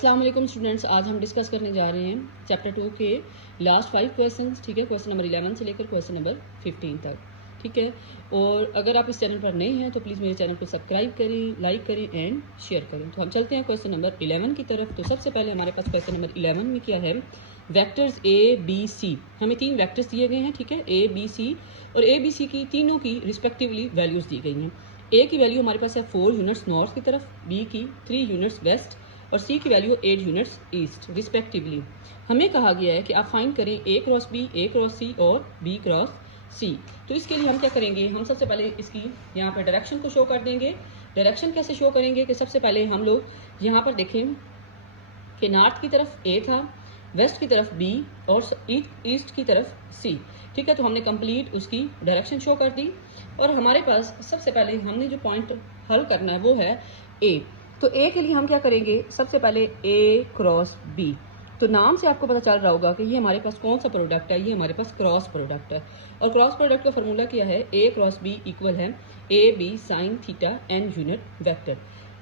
अस्सलाम वालेकुम स्टूडेंट्स, आज हम डिस्कस करने जा रहे हैं चैप्टर 2 के लास्ट 5 क्वेश्चन। ठीक है, क्वेश्चन नंबर 11 से लेकर क्वेश्चन नंबर 15 तक। ठीक है, और अगर आप इस चैनल पर नए हैं तो प्लीज़ मेरे चैनल को सब्सक्राइब करें, लाइक करें एंड शेयर करें। तो हम चलते हैं क्वेश्चन नंबर 11 की तरफ। तो सबसे पहले हमारे पास क्वेश्चन नंबर 11 में क्या है, वेक्टर्स ए बी सी। हमें 3 वेक्टर्स दिए गए हैं। ठीक है, ए बी सी, और ए बी सी की तीनों की रिस्पेक्टिवली वैल्यूज़ दी गई हैं। ए की वैल्यू हमारे पास है 4 यूनिट्स नॉर्थ की तरफ, बी की 3 यूनिट्स वेस्ट और सी की वैल्यू 8 यूनिट्स ईस्ट रिस्पेक्टिवली। हमें कहा गया है कि आप फाइंड करें ए क्रॉस बी, ए क्रॉस सी और बी क्रॉस सी। तो इसके लिए हम क्या करेंगे, हम सबसे पहले इसकी यहाँ पर डायरेक्शन को शो कर देंगे। डायरेक्शन कैसे शो करेंगे कि सबसे पहले हम लोग यहाँ पर देखें कि नॉर्थ की तरफ ए था, वेस्ट की तरफ बी और ईस्ट की तरफ सी। ठीक है, तो हमने कंप्लीट उसकी डायरेक्शन शो कर दी। और हमारे पास सबसे पहले हमने जो पॉइंट हल करना है वो है ए। तो ए के लिए हम क्या करेंगे, सबसे पहले ए क्रॉस बी। तो नाम से आपको पता चल रहा होगा कि ये हमारे पास कौन सा प्रोडक्ट है, ये हमारे पास क्रॉस प्रोडक्ट है। और क्रॉस प्रोडक्ट का फॉर्मूला क्या है, ए क्रॉस बी इक्वल है A B sine theta N unit vector.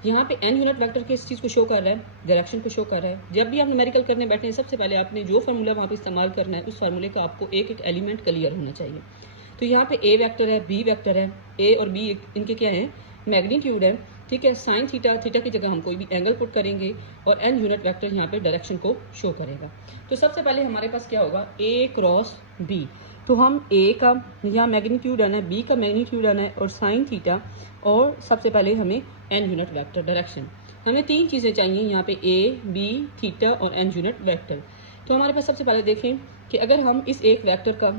यहाँ पे एन यूनिट वेक्टर किस चीज़ को शो कर रहा है, डायरेक्शन को शो कर रहा है। जब भी आप न्यूमेरिकल करने बैठे हैं सबसे पहले आपने जो फार्मूला वहाँ पे इस्तेमाल करना है उस फार्मूले का आपको एक एक एलिमेंट क्लियर होना चाहिए। तो यहाँ पे ए वेक्टर है, बी वेक्टर है, ए और बी इनके क्या है, मैग्नीट्यूड है। ठीक है, साइन थीटा, थीटा की जगह हम कोई भी एंगल पुट करेंगे और एन यूनिट वेक्टर यहाँ पे डायरेक्शन को शो करेगा। तो सबसे पहले हमारे पास क्या होगा, ए क्रॉस बी। तो हम ए का यहाँ मैग्नीट्यूड आना है, बी का मैग्नीट्यूड आना है और साइन थीटा, और सबसे पहले हमें एन यूनिट वेक्टर डायरेक्शन। हमें 3 चीज़ें चाहिए यहाँ पे, ए बी थीटा और एन यूनिट वेक्टर। तो हमारे पास सबसे पहले देखें कि अगर हम इस एक वेक्टर का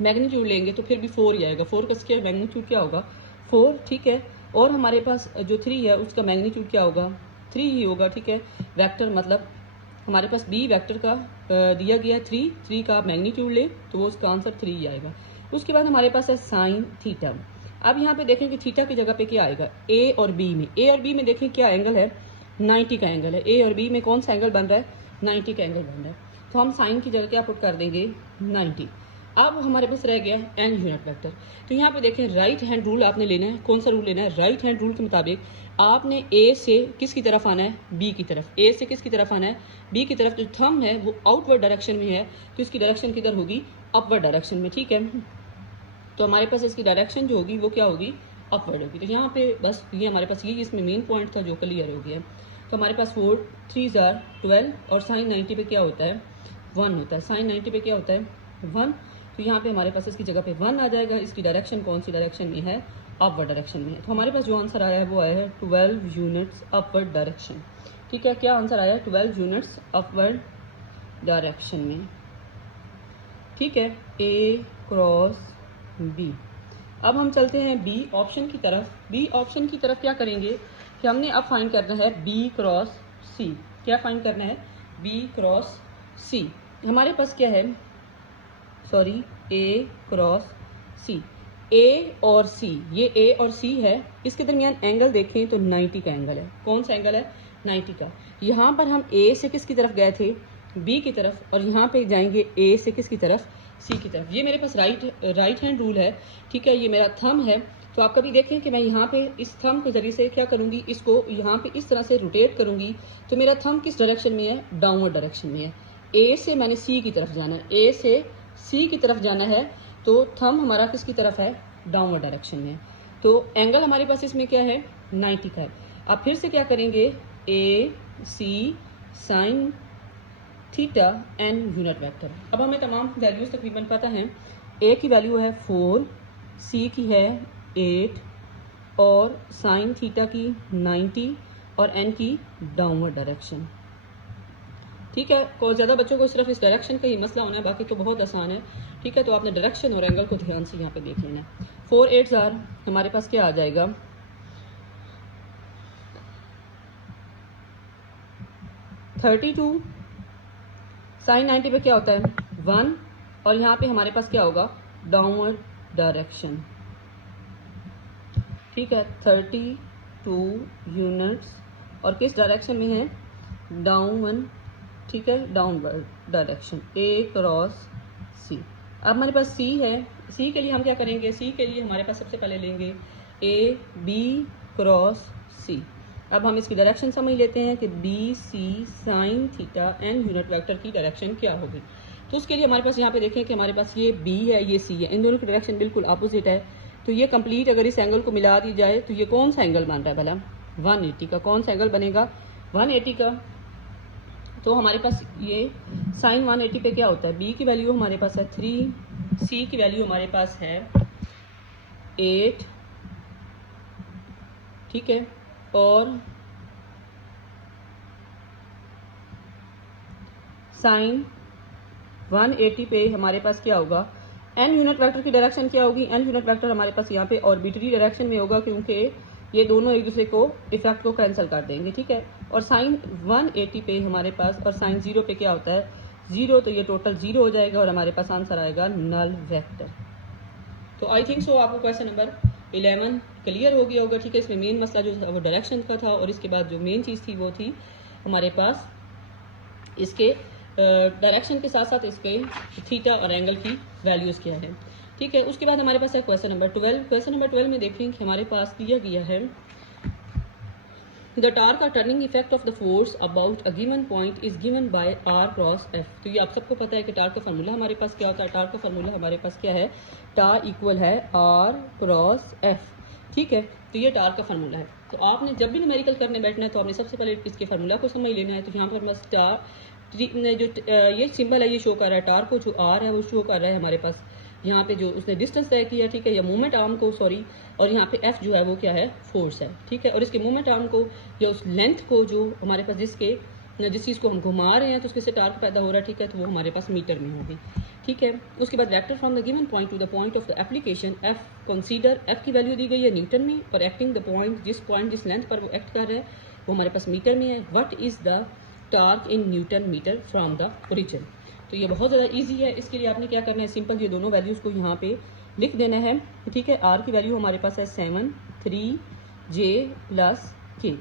मैग्नीट्यूड लेंगे तो फिर भी 4 ही आएगा। 4 का स्क्वायर मैग्नीट्यूड क्या होगा, 4। ठीक है, और हमारे पास जो 3 है उसका मैग्नीट्यूड क्या होगा, 3 ही होगा। ठीक है, वेक्टर मतलब हमारे पास बी वेक्टर का दिया गया 3 का मैग्नीट्यूड ले तो वो उसका आंसर 3 ही आएगा। उसके बाद हमारे पास है साइन थीटा। अब यहाँ पे देखें कि थीटा की जगह पे क्या आएगा, ए और बी में। ए और बी में देखें क्या एंगल है, 90 का एंगल है। ए और बी में कौन सा एंगल बन रहा है, 90 का एंगल बन रहा है। तो हम साइन की जगह क्या पुट कर देंगे, 90। अब हमारे पास रह गया एन यूनिट वेक्टर। तो यहाँ पे देखें राइट हैंड रूल आपने लेना है। कौन सा रूल लेना है, राइट हैंड रूल के मुताबिक आपने ए से किसकी तरफ आना है, बी की तरफ। ए से किसकी तरफ आना है, बी की तरफ। जो थंब है वो आउटवर्ड डायरेक्शन में है तो इसकी डायरेक्शन किधर होगी, अपवर्ड डायरेक्शन में। ठीक है, तो हमारे पास इसकी डायरेक्शन जो होगी वो क्या होगी, अपवर्ड होगी। तो यहाँ पे बस ये हमारे पास ये इसमें मेन पॉइंट था जो क्लियर हो गया। तो हमारे पास 4 3 12 और साइन 90 पे क्या होता है, 1 होता है। साइन 90 पे क्या होता है, 1। तो यहाँ पे हमारे पास इसकी जगह पे 1 आ जाएगा। इसकी डायरेक्शन कौन सी डायरेक्शन में है, अपवर्ड डायरेक्शन में है। तो हमारे पास जो आंसर आया है वो आया है 12 यूनिट्स अपवर्ड डायरेक्शन। ठीक है, क्या आंसर आया है, 12 यूनिट्स अपवर्ड डायरेक्शन में। ठीक है, ए क्रॉस बी। अब हम चलते हैं बी ऑप्शन की तरफ। बी ऑप्शन की तरफ क्या करेंगे कि हमने अब फाइंड करना है बी क्रॉस सी। क्या फाइंड करना है, बी क्रॉस सी। हमारे पास क्या है, सॉरी, ए क्रॉस सी। ए और सी, ये ए और सी है, इसके दरमियान एंगल देखें तो 90 का एंगल है। कौन सा एंगल है, 90 का। यहाँ पर हम ए से किसकी तरफ गए थे, बी की तरफ, और यहाँ पे जाएंगे ए से किसकी तरफ, सी की तरफ। ये मेरे पास राइट हैंड रूल है। ठीक है, ये मेरा थंब है। तो आप कभी देखें कि मैं यहाँ पे इस थंब के जरिए से क्या करूँगी, इसको यहाँ पे इस तरह से रोटेट करूँगी तो मेरा थंब किस डायरेक्शन में है, डाउनवर्ड डायरेक्शन में है। ए से मैंने सी की तरफ जाना है, ए से सी की तरफ जाना है, तो थंब हमारा किसकी तरफ है, डाउनवर्ड डायरेक्शन में। तो एंगल हमारे पास इसमें क्या है, 90 का है। अब फिर से क्या करेंगे, A C sine theta N unit vector. अब हमें तमाम वैल्यूज तकरीबन पता हैं। ए की वैल्यू है 4, सी की है 8 और साइन थीटा की 90 और एन की डाउनवर्ड डायरेक्शन। ठीक है, और ज़्यादा बच्चों को सिर्फ इस डायरेक्शन का ही मसला होना है, बाकी तो बहुत आसान है। ठीक है, तो आपने डायरेक्शन और एंगल को ध्यान से यहाँ पे देख लेना है। 4 8 हमारे पास क्या आ जाएगा, 32। साइन 90 पे क्या होता है, 1, और यहाँ पे हमारे पास क्या होगा, डाउनवर्ड डायरेक्शन। ठीक है, 32 यूनिट्स और किस डायरेक्शन में है, डाउन। ठीक है, डाउनवर्ड डायरेक्शन, ए क्रॉस सी। अब हमारे पास सी है। सी के लिए हम क्या करेंगे, सी के लिए हमारे पास सबसे पहले लेंगे ए बी क्रॉस सी। अब हम इसकी डायरेक्शन समझ लेते हैं कि B C sine theta N unit vector की डायरेक्शन क्या होगी। तो उसके लिए हमारे पास यहाँ पे देखें कि हमारे पास ये बी है, ये सी है, इन दोनों की डायरेक्शन बिल्कुल अपोजिट है। तो ये कंप्लीट अगर इस एंगल को मिला दी जाए तो ये कौन सा एंगल बन रहा है भला? 180 का। कौन सा एंगल बनेगा? 180 का। तो हमारे पास ये साइन 180 पे क्या होता है? बी की वैल्यू हमारे पास है 3, सी की वैल्यू हमारे पास है 8, ठीक है, और साइन 180 पे हमारे पास क्या होगा? एन यूनिट वेक्टर की डायरेक्शन क्या होगी? एन यूनिट वेक्टर हमारे पास यहाँ पे ऑर्बिटरी डायरेक्शन में होगा, क्योंकि ये दोनों एक दूसरे को इफेक्ट को कैंसिल कर देंगे, ठीक है। और साइन 180 पे हमारे पास और साइन 0 पे क्या होता है? 0, तो ये टोटल 0 हो जाएगा और हमारे पास आंसर आएगा नल वेक्टर। तो आई थिंक सो आपको क्वेश्चन नंबर 11 क्लियर हो गया होगा, ठीक है। इसमें मेन मसला जो था वो डायरेक्शन का था, और इसके बाद जो मेन चीज़ थी वो थी हमारे पास इसके डायरेक्शन के साथ साथ इसके थीटा और एंगल की वैल्यूज़ क्या है, ठीक है। उसके बाद हमारे पास है क्वेश्चन नंबर 12। क्वेश्चन नंबर 12 में देखें कि हमारे पास दिया गया है द टार्क का turning effect of the force about a given point is given by R cross F. तो ये आप सबको पता है कि टार्क का फार्मूला हमारे पास क्या होता है। टार्क का फार्मूला हमारे पास क्या है? टार इक्वल है आर क्रॉस एफ, ठीक है। तो ये टार्क का फार्मूला है। तो आपने जब भी न्यूमेरिकल करने बैठना है तो आपने सबसे पहले इसके फार्मूला को समझ लेना है। तो यहाँ पर बस टार जो ये सिंबल है ये शो कर रहा है टार को, जो आर है वो शो कर रहा है हमारे पास यहाँ पे जो उसने डिस्टेंस तय किया, ठीक है, या मूवमेंट आर्म को, सॉरी, और यहाँ पे एफ जो है वो क्या है? फोर्स है, ठीक है। और इसके मूवमेंट आर्म को या उस लेंथ को जो हमारे पास जिस चीज़ को हम घुमा रहे हैं तो उसके से टार्क पैदा हो रहा है, ठीक है, तो वो हमारे पास मीटर में होगी, ठीक है। उसके बाद vector from the given point two the point of the application F, consider F की वैल्यू दी गई है न्यूटन में, और एक्टिंग द पॉइंट जिस लेंथ पर वो एक्ट कर रहा है वो हमारे पास मीटर में है। What is the torque in newton metre from the origin. तो ये बहुत ज़्यादा इजी है। इसके लिए आपने क्या करना है? सिंपल ये दोनों वैल्यूज़ को यहाँ पे लिख देना है, ठीक है। आर की वैल्यू हमारे पास है 7 3 जे प्लस के,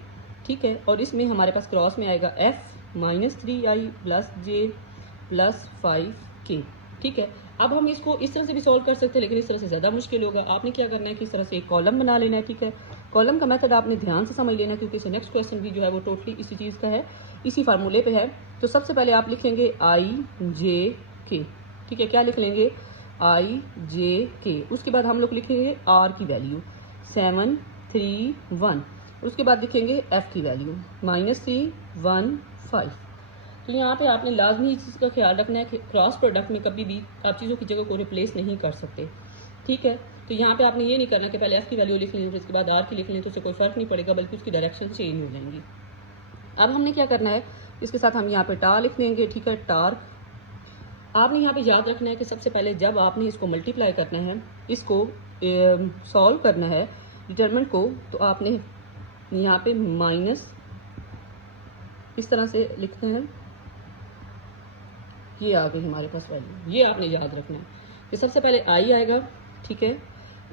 ठीक है। और इसमें हमारे पास क्रॉस में आएगा एफ -3i प्लस जे प्लस 5k, ठीक है। अब हम इसको इस तरह से भी सॉल्व कर सकते हैं, लेकिन इस तरह से ज़्यादा मुश्किल होगा। आपने क्या करना है कि इस तरह से एक कॉलम बना लेना है, ठीक है। कॉलम का मेथड आपने ध्यान से समझ लेना है, क्योंकि इससे नेक्स्ट क्वेश्चन भी जो है वो टोटली इसी चीज़ का है, इसी फार्मूले पे है। तो सबसे पहले आप लिखेंगे आई जे के, ठीक है। क्या लिख लेंगे? आई जे के। उसके बाद हम लोग लिखेंगे आर की वैल्यू 7 3 1। उसके बाद लिखेंगे एफ की वैल्यू -3 1 5। तो यहाँ पे आपने लाजमी इस चीज़ का ख्याल रखना है कि क्रॉस प्रोडक्ट में कभी भी आप चीज़ों की जगह को रिप्लेस नहीं कर सकते, ठीक है। तो यहाँ पे आपने ये नहीं करना कि पहले एफ की वैल्यू लिख लें फिर इसके बाद आर की लिख लें, तो उससे कोई फ़र्क नहीं पड़ेगा, बल्कि उसकी डायरेक्शन चेंज हो जाएंगी। अब हमने क्या करना है? इसके साथ हम यहाँ पे टार लिख देंगे, ठीक है। टार आपने यहाँ पे याद रखना है कि सबसे पहले जब आपने इसको मल्टीप्लाई करना है, इसको सॉल्व करना है डिटरमिनेंट को, तो आपने यहाँ पे माइनस इस तरह से लिखते हैं, ये आ गई हमारे पास वैल्यू। ये आपने याद रखना है कि सबसे पहले आई आएगा, ठीक है।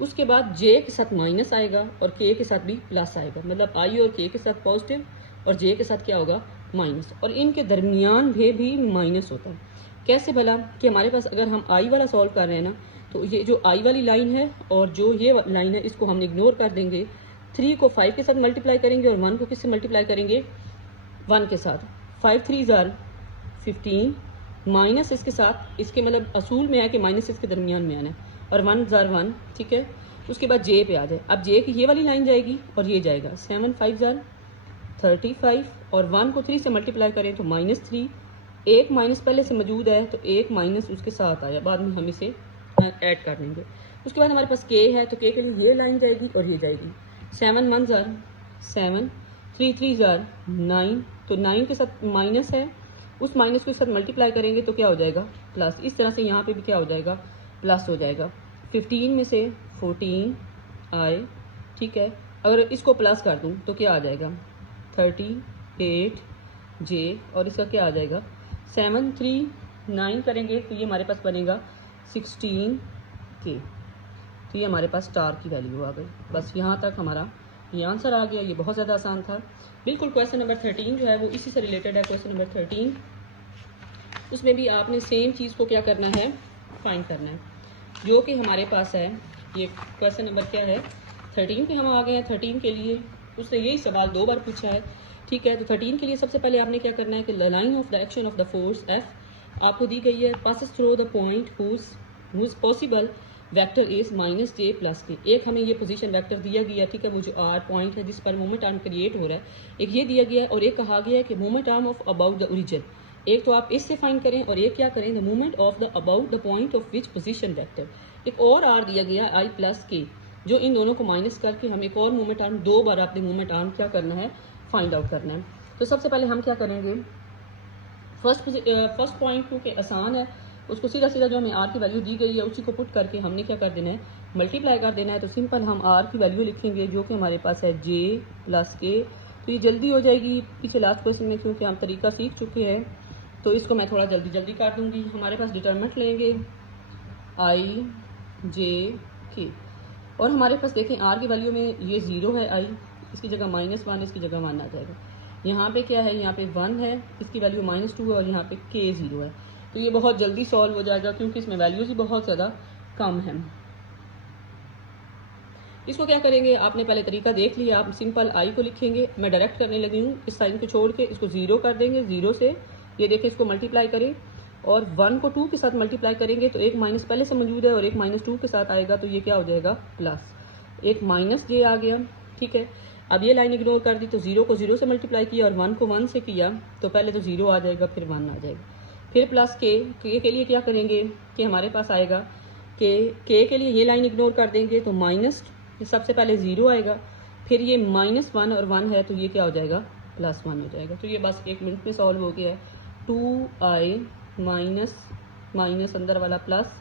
उसके बाद जे के साथ माइनस आएगा और के के साथ भी प्लस आएगा, मतलब आई और के साथ पॉजिटिव और जे के साथ क्या होगा? माइनस, और इनके दरमियान भी माइनस होता है। कैसे भला? कि हमारे पास अगर हम आई वाला सॉल्व कर रहे हैं ना, तो ये जो आई वाली लाइन है और जो ये लाइन है इसको हम इग्नोर कर देंगे। 3 को 5 के साथ मल्टीप्लाई करेंगे और 1 को किससे मल्टीप्लाई करेंगे? 1 के साथ। 5 3 ज़ार 15 माइनस इसके साथ, इसके मतलब असूल में है कि माइनस इसके दरमियान में आना है, और 1 ज़ार 1, ठीक है। उसके बाद जे पे आ जाए। अब जे की ये वाली लाइन जाएगी और ये जाएगा 7 5 ज़ार 35, और 1 को 3 से मल्टीप्लाई करें तो -3, एक माइनस पहले से मौजूद है तो एक माइनस उसके साथ आया, बाद में हम इसे ऐड कर देंगे। उसके बाद हमारे पास के है, तो के लिए ये लाइन जाएगी और ये जाएगी। 7 1 ज़ार 7 3 3 ज़ार 9, तो 9 के साथ माइनस है, उस माइनस को इस साथ मल्टीप्लाई करेंगे तो क्या हो जाएगा? प्लस। इस तरह से यहाँ पे भी क्या हो जाएगा? प्लस हो जाएगा। 15 में से 14 आए, ठीक है। अगर इसको प्लस कर दूँ तो क्या आ जाएगा? 38 जे, और इसका क्या आ जाएगा? 7 3 9 करेंगे तो ये हमारे पास बनेगा 16 के। तो ये हमारे पास स्टार की वैल्यू आ गई। बस यहाँ तक हमारा ये आंसर आ गया। ये बहुत ज़्यादा आसान था। बिल्कुल क्वेश्चन नंबर 13 जो है वो इसी से रिलेटेड है। क्वेश्चन नंबर 13, उसमें भी आपने सेम चीज़ को क्या करना है? फाइंड करना है, जो कि हमारे पास है। ये क्वेश्चन नंबर क्या है? 13 पे हम आ गए हैं। 13 के लिए उसने यही सवाल 2 बार पूछा है, ठीक है। तो 13 के लिए सबसे पहले आपने क्या करना है कि the line of the action of the force F आपको दी गई है, passes through the point whose possible vector is minus J plus K. एक हमें ये पोजीशन वेक्टर दिया गया, ठीक है, वो जो आर पॉइंट है जिस पर मोमेंट आर्म क्रिएट हो रहा है, एक ये दिया गया है और एक कहा गया है कि moment arm of about the origin. एक तो आप इससे फाइंड करें और एक क्या करें, the movement of the about the point of which position vector. एक और आर दिया गया आई प्लस के, जो इन दोनों को माइनस करके हम एक और मूवमेंट आर्म 2 बार अपने मूवमेंट आर्म क्या करना है, फाइंड आउट करना है। तो सबसे पहले हम क्या करेंगे, फर्स्ट पॉइंट क्योंकि आसान है, उसको सीधा सीधा जो हमें आर की वैल्यू दी गई है उसी को पुट करके हमने क्या कर देना है, मल्टीप्लाई कर देना है। तो सिंपल हम आर की वैल्यू लिखेंगे जो कि हमारे पास है जे प्लस के। तो ये जल्दी हो जाएगी पीछे लास्ट क्वेश्चन में, क्योंकि हम तरीका सीख चुके हैं, तो इसको मैं थोड़ा जल्दी जल्दी कर दूंगी। हमारे पास डिटरमिनेंट लेंगे आई जे के, और हमारे पास देखें आर की वैल्यू में ये 0 है आई, इसकी जगह -1, इसकी जगह 1 आ जाएगा। यहाँ पे क्या है, यहाँ पे 1 है, इसकी वैल्यू -2 है और यहाँ पे k 0 है। तो ये बहुत जल्दी सॉल्व हो जाएगा क्योंकि इसमें वैल्यूज ही बहुत ज़्यादा कम है। इसको क्या करेंगे, आपने पहले तरीका देख लिया, आप सिंपल आई को लिखेंगे, मैं डायरेक्ट करने लगी हूँ, इस साइन को छोड़ के इसको 0 कर देंगे। 0 से ये देखें इसको मल्टीप्लाई करें और 1 को 2 के साथ मल्टीप्लाई करेंगे तो एक माइनस पहले से मौजूद है और एक -2 के साथ आएगा, तो ये क्या हो जाएगा प्लस, एक माइनस जे आ गया, ठीक है। अब ये लाइन इग्नोर कर दी, तो 0 को 0 से मल्टीप्लाई किया और 1 को 1 से किया, तो पहले तो 0 आ जाएगा, फिर 1 आ जाएगा, फिर प्लस के लिए क्या करेंगे कि हमारे पास आएगा के लिए ये लाइन इग्नोर कर देंगे, तो माइनस सबसे पहले 0 आएगा, फिर ये -1 और 1 है, तो ये क्या हो जाएगा +1 हो जाएगा। तो ये बस 1 मिनट में सॉल्व हो गया है। 2i माइनस अंदर वाला प्लस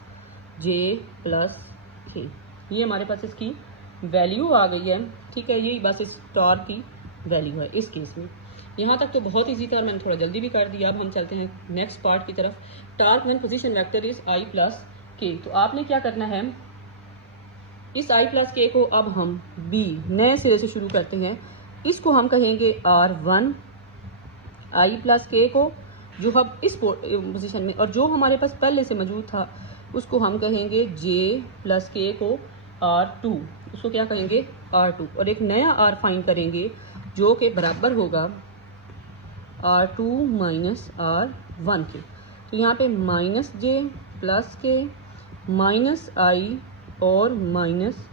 जे प्लस के, ये हमारे पास इसकी वैल्यू आ गई है, ठीक है। यही बस इस टॉर्क की वैल्यू है इस केस में। यहाँ तक तो बहुत ईजी था और मैंने थोड़ा जल्दी भी कर दिया। अब हम चलते हैं नेक्स्ट पार्ट की तरफ। Torque when position vector is I plus के। तो आपने क्या करना है, इस आई प्लस के को अब हम बी नए सिरे से शुरू करते हैं, इसको हम कहेंगे R1, आई प्लस के को जो हम इस पोजीशन में, और जो हमारे पास पहले से मौजूद था उसको हम कहेंगे जे प्लस के को R2, उसको क्या कहेंगे R2, और एक नया R फाइंड करेंगे जो कि बराबर होगा R2 माइनस R1 के। तो यहाँ पे माइनस जे प्लस के माइनस आई और माइनस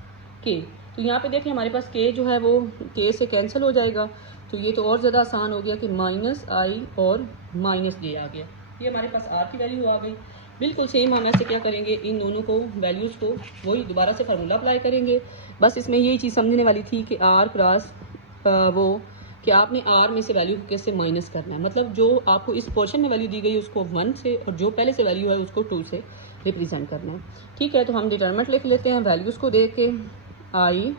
के। तो यहाँ पे देखें हमारे पास के जो है वो के से कैंसिल हो जाएगा, तो ये तो और ज़्यादा आसान हो गया कि माइनस आई और माइनस जे आ गया। ये हमारे पास आर की वैल्यू आ गई। बिल्कुल सेम हम ऐसे क्या करेंगे, इन दोनों को वैल्यूज़ को वही दोबारा से फार्मूला अप्लाई करेंगे। बस इसमें यही चीज़ समझने वाली थी कि आर क्रॉस वो कि आपने आर में से वैल्यू कैसे माइनस करना है, मतलब जो आपको इस पोर्शन में वैल्यू दी गई उसको 1 से और जो पहले से वैल्यू है उसको 2 से रिप्रेजेंट करना है, ठीक है। तो हम डिटरमिनेंट लिख लेते हैं वैल्यूज़ को देख के, आई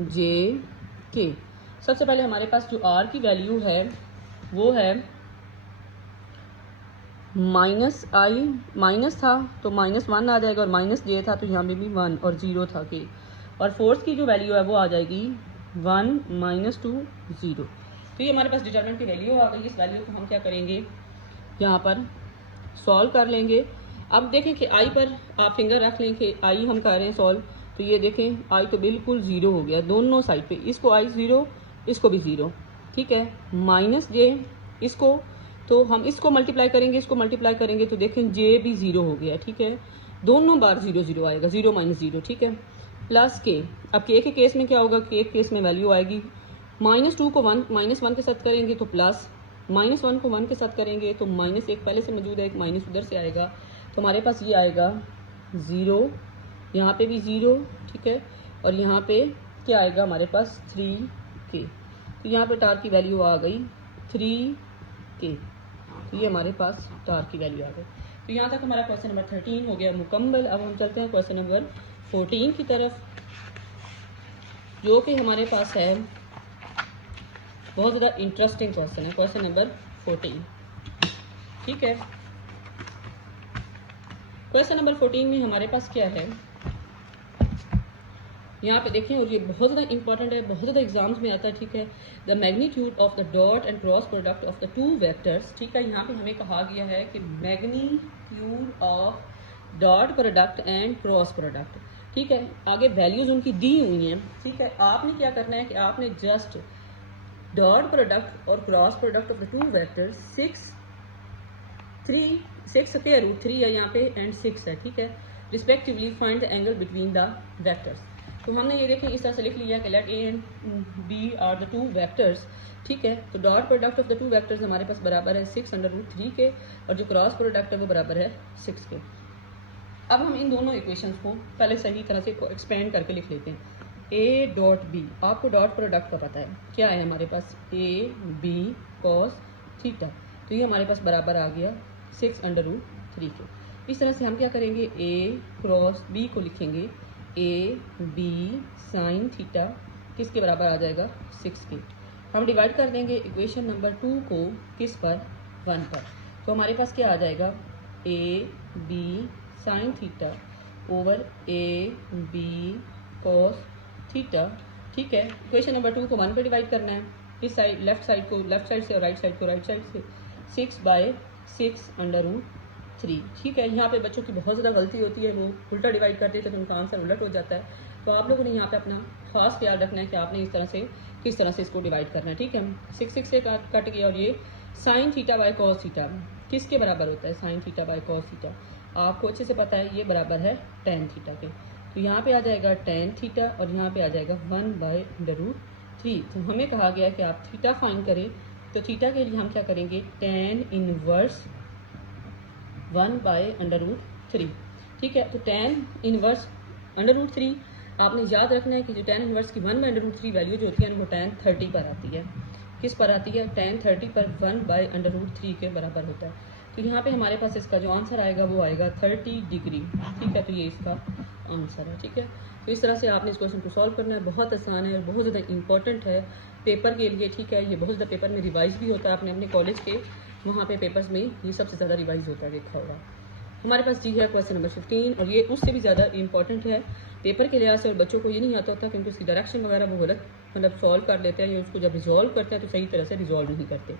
जे के। सबसे पहले हमारे पास जो आर की वैल्यू है वो है माइनस आई, माइनस था तो -1 आ जाएगा, और माइनस जे था तो यहाँ पे भी 1 और 0 था के, और फोर्थ की जो वैल्यू है वो आ जाएगी 1 -2 0। तो ये हमारे पास डिटरमिनेंट की वैल्यू आ गई। इस वैल्यू को हम क्या करेंगे, यहाँ पर सॉल्व कर लेंगे। अब देखें कि आई पर आप फिंगर रख लें कि आई हम कर रहे हैं सॉल्व, तो ये देखें आई तो बिल्कुल 0 हो गया दोनों साइड पे, इसको आई 0, इसको भी 0, ठीक है। माइनस जे इसको, तो हम इसको मल्टीप्लाई करेंगे, इसको मल्टीप्लाई करेंगे तो देखें जे भी 0 हो गया, ठीक है। दोनों बार 0 0 आएगा, 0 -0, ठीक है। प्लस के, अब के केस में क्या होगा, के केस में वैल्यू आएगी -2 को -1 के साथ करेंगे तो प्लस, -1 को 1 के साथ करेंगे तो -1 पहले से मौजूद है, एक माइनस उधर से आएगा, तो हमारे पास ये आएगा 0, यहाँ पे भी 0, ठीक है, और यहाँ पे क्या आएगा हमारे पास 3 के। तो यहाँ पे टार की वैल्यू आ गई 3 के, तो ये हमारे पास टार की वैल्यू आ गई। तो यहाँ तक हमारा क्वेश्चन नंबर 13 हो गया मुकम्मल। अब हम चलते हैं क्वेश्चन नंबर 14 की तरफ, जो कि हमारे पास है बहुत ज़्यादा इंटरेस्टिंग क्वेश्चन है, क्वेश्चन नंबर 14, ठीक है। क्वेश्चन नंबर 14 में हमारे पास क्या है, यहाँ पे देखें, और ये बहुत ज़्यादा इंपॉर्टेंट है, बहुत ज़्यादा एग्जाम्स में आता है, ठीक है। The magnitude of the dot and cross product of the 2 vectors, ठीक है। यहाँ पे हमें कहा गया है कि magnitude of dot product and cross product, ठीक है। आगे वैल्यूज़ उनकी दी हुई हैं, ठीक है। आपने क्या करना है कि आपने जस्ट डॉट प्रोडक्ट और cross product of the two vectors 6 square root 3 है यहाँ पे एंड 6 है, ठीक है। Respectively find the angle between the vectors. तो हमने ये देखें इस तरह से लिख लिया कि let A and B are the two vectors, ठीक है। तो dot product of the two vectors हमारे पास बराबर है 6√3 के और जो क्रॉस प्रोडक्ट है वो बराबर है 6 के। अब हम इन दोनों इक्वेशंस को पहले सही तरह से एक्सपेंड करके लिख लेते हैं। ए डॉट बी, आपको डॉट प्रोडक्ट का पता है क्या है हमारे पास, ए बी कॉस थीटा। तो ये हमारे पास बराबर आ गया 6√3 के। इस तरह से हम क्या करेंगे, ए क्रॉस बी को लिखेंगे ए बी साइन थीटा किसके बराबर आ जाएगा 6 के। हम डिवाइड कर देंगे इक्वेशन नंबर 2 को किस पर, 1 पर। तो हमारे पास क्या आ जाएगा, A B sine theta over A B cos theta, ठीक है। इक्वेशन नंबर 2 को 1 पे डिवाइड करना है, इस साइड लेफ्ट साइड को लेफ्ट साइड से और राइट साइड को राइट साइड से 6/6√3, ठीक है। यहाँ पे बच्चों की बहुत ज़्यादा गलती होती है, वो उल्टा डिवाइड करते हैं तो उनका आंसर उलट हो जाता है। तो आप लोगों ने यहाँ पे अपना खास ख्याल रखना है कि आपने इस तरह से किस तरह से इसको डिवाइड करना है, ठीक है। 6 से कट गया और ये sine theta by cos theta किसके बराबर होता है, sine theta by cos theta आपको अच्छे से पता है, ये बराबर है टेन थीटा के। तो यहाँ पे आ जाएगा टेन थीटा और यहाँ पे आ जाएगा 1/√3। तो हमें कहा गया है कि आप थीटा फाइंड करें, तो थीटा के लिए हम क्या करेंगे, टेन इनवर्स 1/√3, ठीक है। तो टेन इनवर्स √3 आपने याद रखना है कि जो टेन इनवर्स की 1/√3 वैल्यू जो होती है वो टेन 30 पर आती है। किस पर आती है, टेन 30 पर 1/√3 के बराबर होता है। तो यहाँ पे हमारे पास इसका जो आंसर आएगा वो आएगा 30 डिग्री, ठीक है। तो ये इसका आंसर है, ठीक है। तो इस तरह से आपने इस क्वेश्चन को सॉल्व करना है, बहुत आसान है और बहुत ज़्यादा इंपॉर्टेंट है पेपर के लिए, ठीक है। ये बहुत ज़्यादा पेपर में रिवाइज भी होता है, आपने अपने कॉलेज के वहाँ पे पेपर्स में ये सबसे ज़्यादा रिवाइज होता है, देखा होगा। हमारे पास जी है क्वेश्चन नंबर 15 और ये उससे भी ज़्यादा इंपॉर्टेंट है पेपर के लिहाज से, और बच्चों को ये नहीं आता होता क्योंकि उसकी डायरेक्शन वगैरह वो गलत मतलब सॉल्व कर लेते हैं, या उसको जब रिजॉल्व करते हैं तो सही तरह से रिजॉल्व नहीं करते।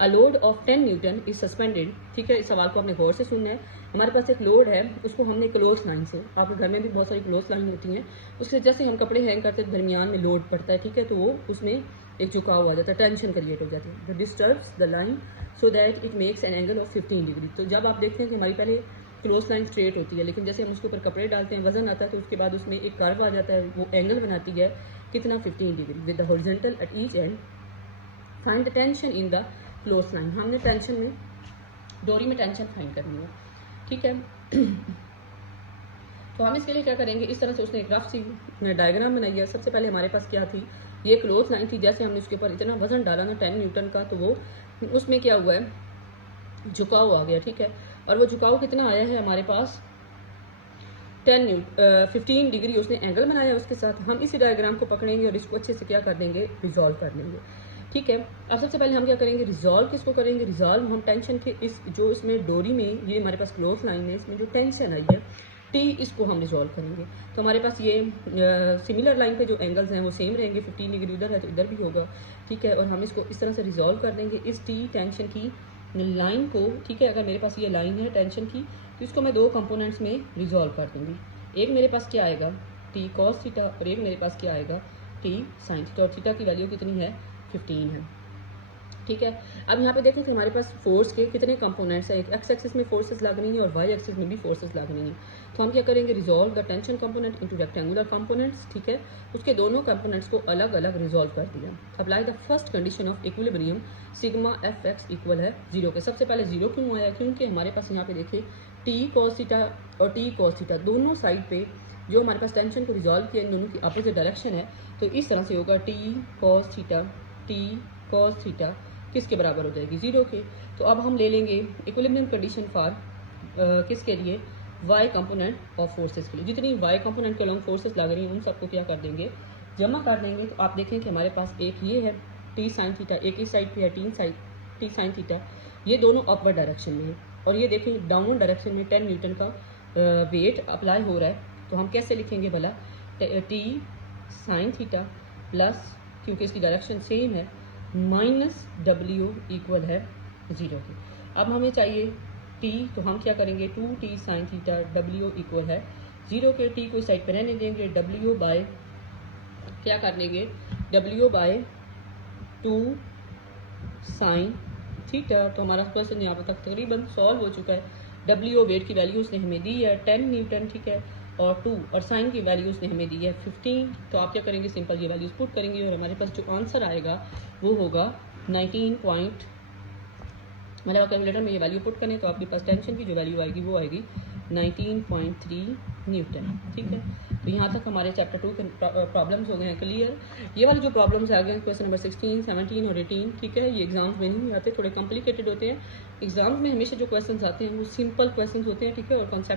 A load of 10 Newton is suspended, ठीक है। इस सवाल को आपने गौर से सुनना है। हमारे पास एक लोड है, उसको हमने क्लोज लाइन से, आपके घर में भी बहुत सारी क्लोज लाइन होती हैं, उससे जैसे हम कपड़े हैंग करते हैं दरमियान में लोड पड़ता है, ठीक है। तो वो उसमें एक झुकाव आ जाता है, टेंशन क्रिएट हो जाती है। The disturbs the line so that it makes an angle of 15 degree. तो जब आप देखते हैं कि हमारी पहले क्लोज लाइन स्ट्रेट होती है, लेकिन जैसे हम उसके ऊपर कपड़े डालते हैं, वजन आता है, तो उसके बाद उसमें एक कर्व आ जाता है, वो एंगल बनाती है कितना, 15 degree with the horizontal at each and. Find the tension in the close line, हमने टेंशन में डोरी में टेंशन फाइंड करनी है, ठीक है। तो हम इसके लिए क्या करेंगे, इस तरह से उसने एक रफ सी डायग्राम बनाई है। सबसे पहले हमारे पास क्या थी, ये क्लोज लाइन थी, जैसे हमने उसके ऊपर इतना वजन डाला ना 10 न्यूटन का, तो वो उसमें क्या हुआ है, झुकाव आ गया, ठीक है। और वो झुकाव कितना आया है हमारे पास, 15 डिग्री उसने एंगल बनाया उसके साथ। हम इसी डायग्राम को पकड़ेंगे और इसको अच्छे से क्या कर देंगे, रिजॉल्व कर देंगे, ठीक है। अब सबसे पहले हम क्या करेंगे, रिजॉल्व किसको करेंगे, रिजॉल्व हम टेंशन के इस जो इसमें डोरी में ये हमारे पास क्लोज लाइन है, इसमें जो टेंशन आई है टी, इसको हम रिजॉल्व करेंगे। तो हमारे पास ये सिमिलर लाइन पे जो एंगल्स हैं वो सेम रहेंगे, 15 डिग्री उधर है तो इधर भी होगा, ठीक है। और हम इसको इस तरह से रिजॉल्व कर देंगे इस टी टेंशन की लाइन को, ठीक है। अगर मेरे पास ये लाइन है टेंशन की, तो इसको मैं दो कंपोनेंट्स में रिजॉल्व कर दूंगी। एक मेरे पास क्या आएगा, टी कॉस थीटा, और एक मेरे पास क्या आएगा, टी साइन थीटा। और थीटा की वैल्यू कितनी है, 15 है, ठीक है। अब यहाँ पे देखें कि हमारे पास फोर्स के कितने कंपोनेंट्स हैं, एक एक्स एक्सिस में फोर्सेस लगनी है और वाई एक्सिस में भी फोर्सेस लगनी है। तो हम क्या करेंगे, resolve the tension component into rectangular components, ठीक है। उसके दोनों कंपोनेंट्स को अलग अलग रिजॉल्व कर दिया। Apply the first condition of equilibrium, sigma F x equal है 0 के। सबसे पहले 0 क्यों आया, क्योंकि हमारे पास यहाँ पे देखिए टी कॉस थीटा और टी कॉस थीटा दोनों साइड पे जो हमारे पास टेंशन को रिजॉल्व किया, इन दोनों की अपोजिट डायरेक्शन है। तो इस तरह से होगा T cos theta, T cos theta किसके बराबर हो जाएगी, 0 के। तो अब हम ले लेंगे इक्विलिब्रियम कंडीशन फॉर किसके लिए, वाई कंपोनेंट ऑफ फोर्सेस के लिए। जितनी वाई कंपोनेंट के अलॉन्ग फोर्सेस लग रही हैं उन सबको क्या कर देंगे, जमा कर देंगे। तो आप देखें कि हमारे पास एक ये है टी साइन थीटा, एक ही साइड पे है टी साइन थीटा, ये दोनों अपवर्ड डायरेक्शन में है। और ये देखें डाउनवर्ड डायरेक्शन में 10 न्यूटन का वेट अप्लाई हो रहा है। तो हम कैसे लिखेंगे भला, टी साइन थीटा प्लस, क्योंकि इसकी डायरेक्शन सेम है, माइनस डब्ल्यू इक्वल है 0 की। अब हमें चाहिए टी, तो हम क्या करेंगे, 2t sine theta, W equal है 0 के टी को इस साइड पे रहने देंगे, W बाय क्या कर लेंगे, W बाय 2 साइन थीटा। तो हमारा क्वेश्चन यहाँ पर तक तकरीबन सॉल्व हो चुका है। W वेट की वैल्यू उसने हमें दी है 10 न्यूटन, ठीक है, और 2 और साइन की वैल्यू उसने हमें दी है 15। तो आप क्या करेंगे, सिंपल ये वैल्यूज पुट करेंगे और हमारे पास जो आंसर आएगा वो होगा 19 पॉइंट, मतलब आप कैलकुलेटर में ये वैल्यू पुट करें तो आपके पास टेंशन की जो वैल्यू आएगी वो आएगी 19.3 न्यूटन, ठीक है। तो यहाँ तक हमारे चैप्टर 2 के प्रॉब्लम्स हो गए हैं क्लियर। ये वाले जो प्रॉब्लम्स आ गए क्वेश्चन नंबर 16, 17 और 18, ठीक है, ये एग्जाम्स में नहीं आते, थोड़े कॉम्प्लिकेटेड होते हैं। एग्जाम्स में हमेशा जो क्वेश्चन आते हैं वो सिंपल क्वेश्चन होते हैं, ठीक है, और कॉन्सेप्ट